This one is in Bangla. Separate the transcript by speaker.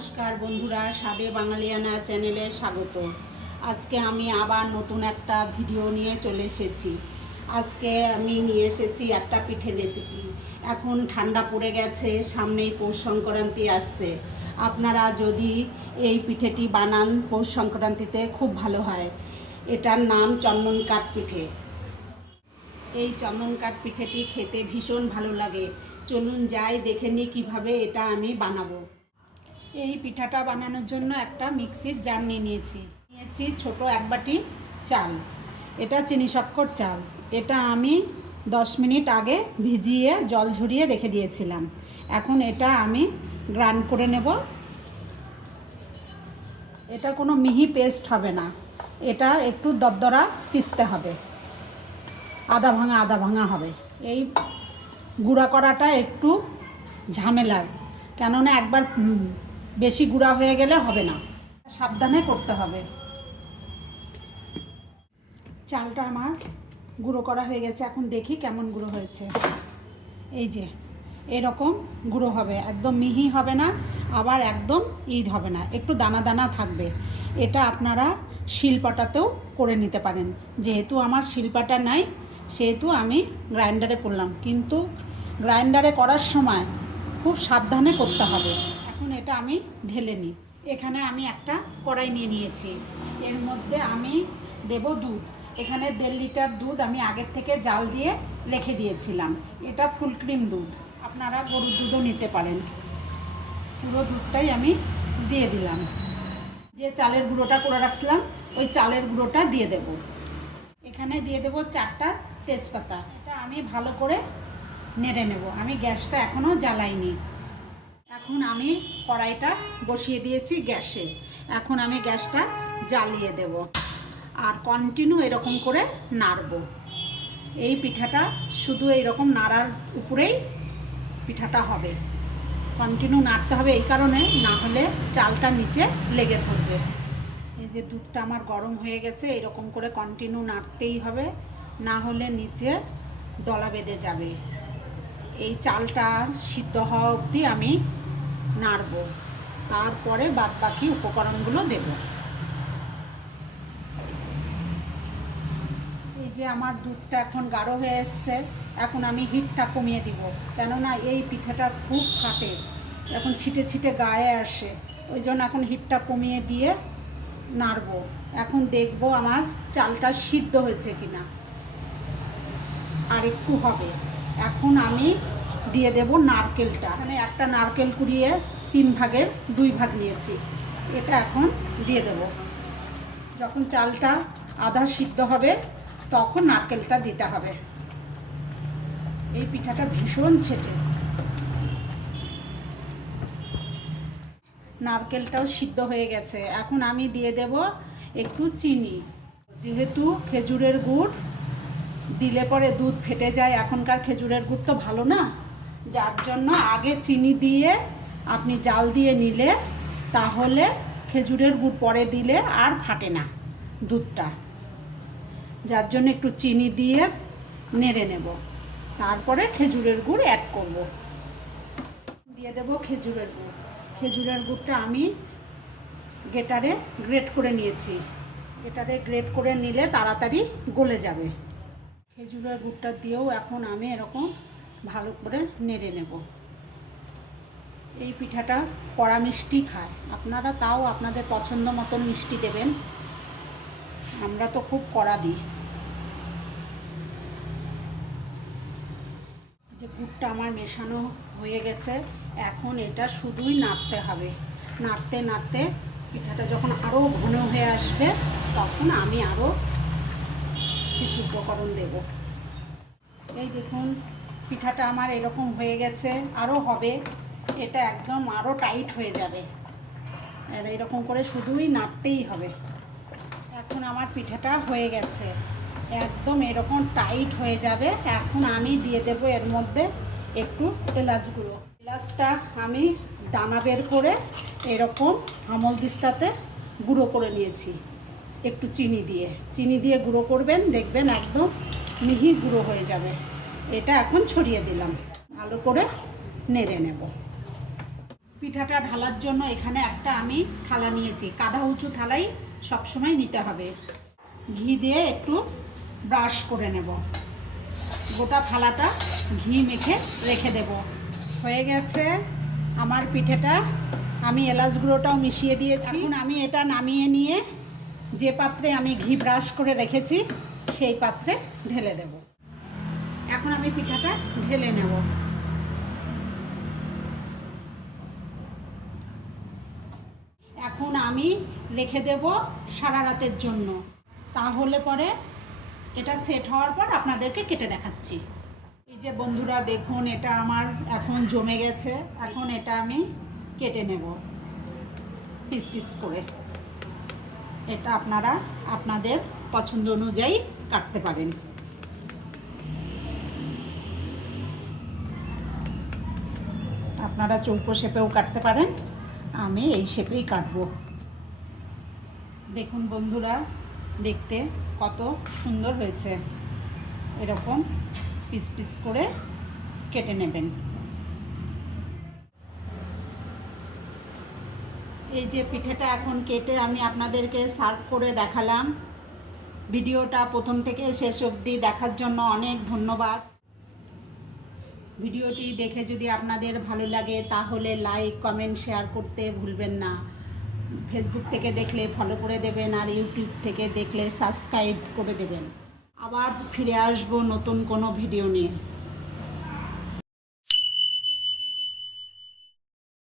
Speaker 1: নমস্কার বন্ধুরা, সাদে বাঙালিয়ানা চ্যানেলে স্বাগত। আজকে আমি আবার নতুন একটা ভিডিও নিয়ে চলে এসেছি। আজকে আমি নিয়ে এসেছি একটা পিঠে রেসিপি এখন ঠান্ডা পড়ে গেছে, সামনেই পৌষ সংক্রান্তি আসছে। আপনারা যদি এই পিঠেটি বানান, পৌষ সংক্রান্তিতে খুব ভালো হয়। এটার নাম চন্দন কাঠ পিঠে। এই চন্দন কাঠ পিঠেটি খেতে ভীষণ ভালো লাগে। চলুন যাই, দেখে নিই কীভাবে এটা আমি বানাবো। এই পিঠাটা বানানোর জন্য একটা মিক্সির জার নিয়ে নিয়েছি। নিয়েছি ছোট এক বাটি চাল। এটা চিনি শক্কর চাল। এটা আমি দশ মিনিট আগে ভিজিয়ে জল ঝরিয়ে রেখে দিয়েছিলাম। এখন এটা আমি গ্রাইন্ড করে নেব। এটা কোনো মিহি পেস্ট হবে না। এটা একটু দরদরা পিসতে হবে। আদা ভাঙা আদা ভাঙা হবে। এই গুঁড়া করাটা একটু ঝামেলার। কেননা একবার বেশি গুঁড়া হয়ে গেলে হবে না। সাবধানে করতে হবে। চালটা আমার গুঁড়ো করা হয়ে গেছে। এখন দেখি কেমন গুঁড়ো হয়েছে। এই যে, এরকম গুঁড়ো হবে। একদম মিহি হবে না, আবার একদম ঈদ হবে না। একটু দানা দানা থাকবে। এটা আপনারা শিলপাটাতেও করে নিতে পারেন। যেহেতু আমার শিলপাটা নাই, সেহেতু আমি গ্রাইন্ডারে করলাম। কিন্তু গ্রাইন্ডারে করার সময় খুব সাবধানে করতে হবে। এখন এটা আমি ঢেলে নিই। এখানে আমি একটা কড়াই নিয়ে নিয়েছি। এর মধ্যে আমি দেব দুধ। এখানে দেড় লিটার দুধ আমি আগের থেকে জাল দিয়ে রেখে দিয়েছিলাম। এটা ফুল ক্রিম দুধ। আপনারা গরুর দুধও নিতে পারেন। পুরো দুধটাই আমি দিয়ে দিলাম। যে চালের গুঁড়োটা করে রাখছিলাম, ওই চালের গুঁড়োটা দিয়ে দেব। এখানে দিয়ে দেব চারটা তেজপাতা। এটা আমি ভালো করে নেড়ে নেব। আমি গ্যাসটা এখনও জ্বালাইনি। এখন আমি কড়াইটা বসিয়ে দিয়েছি গ্যাসে। এখন আমি গ্যাসটা জ্বালিয়ে দেব আর কন্টিনিউ এরকম করে নাড়ব। এই পিঠাটা শুধু এইরকম নাড়ার উপরেই পিঠাটা হবে। কন্টিনিউ নাড়তে হবে এই কারণে, না হলে চালটা নিচে লেগে থাকবে এই যে দুধটা আমার গরম হয়ে গেছে, এরকম করে কন্টিনিউ নাড়তেই হবে। না হলে নিচে দলা বেঁধে যাবে। এই চালটা সিদ্ধ হওয়া অবধি আমি নাড়ব। তারপরে বাদ বাকি উপকরণগুলো দেব। এই যে আমার দুধটা এখন গাঢ় হয়ে এসছে, এখন আমি হিটটা কমিয়ে দিব। কেননা এই পিঠাটা খুব ফাটে এখন ছিটে ছিটে গায়ে আসে। ওই জন্য এখন হিটটা কমিয়ে দিয়ে নাড়বো। এখন দেখব আমার চালটা সিদ্ধ হয়েছে কিনা। আর একটু হবে। এখন আমি দিয়ে দেব নারকেলটা। এখানে একটা নারকেল কুড়িয়ে তিন ভাগের দুই ভাগ নিয়েছি। এটা এখন দিয়ে দেব। যখন চালটা আধা সিদ্ধ হবে, তখন নারকেলটা দিতে হবে। এই পিঠাটা ভীষণ ছেটে। নারকেলটাও সিদ্ধ হয়ে গেছে। এখন আমি দিয়ে দেব একটু চিনি। যেহেতু খেজুরের গুড়, দিলে পরে দুধ ফেটে যায়, এখনকার খেজুরের গুড় তো ভালো না। যার জন্য আগে চিনি দিয়ে আপনি জাল দিয়ে নিলে তাহলে খেজুরের গুড় পরে দিলে আর ফাটে না দুধটা। যার জন্য একটু চিনি দিয়ে নেড়ে নেব। তারপরে খেজুরের গুড় অ্যাড করব। দিয়ে দেব খেজুরের গুড়। খেজুরের গুড়টা আমি গেটারে গ্রেট করে নিয়েছি। গেটারে গ্রেট করে নিলে তাড়াতাড়ি গলে যাবে। খেজুরের গুড়টা দিয়েও এখন আমি এরকম ভালো করে নেড়ে নেব। এই পিঠাটা কড়া মিষ্টি খায়। আপনারা তাও আপনাদের পছন্দ মতন মিষ্টি দেবেন। আমরা তো খুব কড়া দিই। যে গুড়টা আমার মেশানো হয়ে গেছে, এখন এটা শুধুই নাড়তে হবে। নাড়তে নাড়তে পিঠাটা যখন আরও ঘন হয়ে আসবে, তখন আমি আরও কিছু উপকরণ দেব। এই দেখুন পিঠাটা আমার এরকম হয়ে গেছে আরও হবে। এটা একদম আরও টাইট হয়ে যাবে। আর এরকম করে শুধুই নাড়তেই হবে। এখন আমার পিঠাটা হয়ে গেছে। একদম এরকম টাইট হয়ে যাবে। এখন আমি দিয়ে দেব এর মধ্যে একটু এলাচ গুঁড়ো। এলাচটা আমি দানা বের করে এরকম আমল দিস্তাতে গুঁড়ো করে নিয়েছি। একটু চিনি দিয়ে। চিনি দিয়ে গুঁড়ো করবেন, দেখবেন একদম মিহি গুঁড়ো হয়ে যাবে। এটা এখন ছড়িয়ে দিলাম। ভালো করে নেড়ে নেব। পিঠাটা ঢালার জন্য এখানে একটা আমি থালা নিয়েছি। কাদা উঁচু থালাই সবসময় নিতে হবে। ঘি দিয়ে একটু ব্রাশ করে নেব। গোটা থালাটা ঘি মেখে রেখে দেব। হয়ে গেছে। আমার পিঠেটা আমি এলাচ গুঁড়োটাও মিশিয়ে দিয়েছি। এখন আমি এটা নামিয়ে নিয়ে যে পাত্রে আমি ঘি ব্রাশ করে রেখেছি, সেই পাত্রে ঢেলে দেব। এখন আমি পিঠাটা ঢেলে নেব। এখন আমি রেখে দেব সারা রাতের জন্য। তাহলে পরে এটা সেট হওয়ার পর আপনাদেরকে কেটে দেখাচ্ছি। এই যে বন্ধুরা, দেখুন, এটা আমার এখন জমে গেছে। এখন এটা আমি কেটে নেব। পিস পিস করে। এটা আপনারা আপনাদের পছন্দ অনুযায়ী কাটতে পারেন। আপনারা চৌকো শেপেও কাটতে পারেন। আমি এই শেপেই কাটব। দেখুন বন্ধুরা, দেখতে কত সুন্দর হয়েছে। এরকম পিস পিস করে কেটে নেবেন। এই যে পিঠেটা এখন কেটে আমি আপনাদেরকে সার্ভ করে দেখালাম। ভিডিওটা প্রথম থেকে শেষ অবধি দেখার জন্য অনেক ধন্যবাদ। ভিডিওটি দেখে যদি আপনাদের ভালো লাগে, তাহলে লাইক কমেন্ট শেয়ার করতে ভুলবেন না। ফেসবুক থেকে দেখলে ফলো করে দেবেন আর ইউটিউব থেকে দেখলে সাবস্ক্রাইব করে দেবেন। আবার ফিরে আসব নতুন কোনো ভিডিও নিয়ে।